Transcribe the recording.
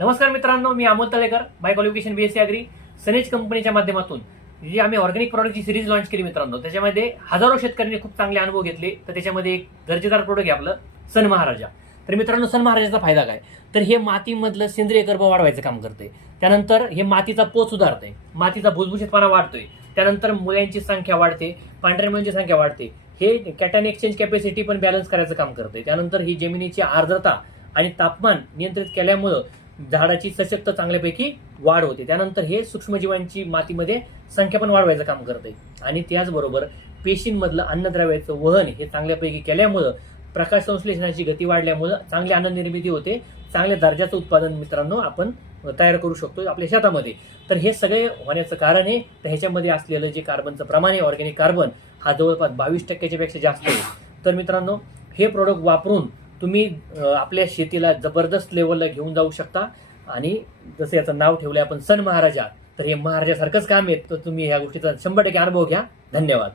नमस्कार मित्रांनो मी Amol Talekar by qualification B S C agri सनेज कंपनीच्या माध्यमातून. जी आम्ही ऑर्गॅनिक प्रॉडक्टची सिरीज लॉन्च केली मित्रांनो. त्याच्यामध्ये हजारो शेतकऱ्यांनी खूप चांगले अनुभव घेतले. तर त्याच्यामध्ये एक दर्जेदार प्रोडक्ट आहे आपलं सन महाराजा. तर मित्रांनो सन महाराजाचा फायदा काय? तर हे मातीमधलं सेंद्रिय गर्भ वाढवायचं काम करते त्यानंतर हे मातीचा पोत सुधारते मातीचा भुसभुशीतपणा वाढतोय. त्यानंतर मुलांची संख्या वाढते पांढऱ्या मुलांची संख्या वाढते. हे कॅटन एक्सचेंज कॅपॅसिटी पण बॅलन्स करायचं काम करते त्यानंतर ही जमिनीची आर्द्रता आणि तापमान नियंत्रित केल्यामुळं झाडाची सशक्त चांगल्यापैकी वाढ होते. त्यानंतर हे सूक्ष्मजीवांची मातीमध्ये संख्या पण वाढवायचं काम करते. आणि त्याचबरोबर पेशींमधलं अन्नद्रव्याचं वहन हे चांगल्यापैकी केल्यामुळं प्रकाश संश्लेषणाची गती वाढल्यामुळं चांगली अन्न निर्मिती होते. चांगल्या दर्जाचं उत्पादन मित्रांनो आपण तयार करू शकतो आपल्या शेतामध्ये. तर हे सगळे होण्याचं कारण आहे तर ह्याच्यामध्ये असलेलं जे कार्बनचं प्रमाण आहे ऑर्गॅनिक कार्बन हा जवळपास बावीस टक्क्याच्या पेक्षा जास्त आहे. तर मित्रांनो हे प्रोडक्ट वापरून तुम्ही आपल्या शेतीला जबरदस्त लेवलला घेऊन जाऊ शकता. आणि जसं याचं नाव ठेवलंय आपण सन महाराजा. तर हे महाराजासारखंच काम आहे तर तुम्ही ह्या गोष्टीचा शंभर टक्के अनुभव घ्या. धन्यवाद.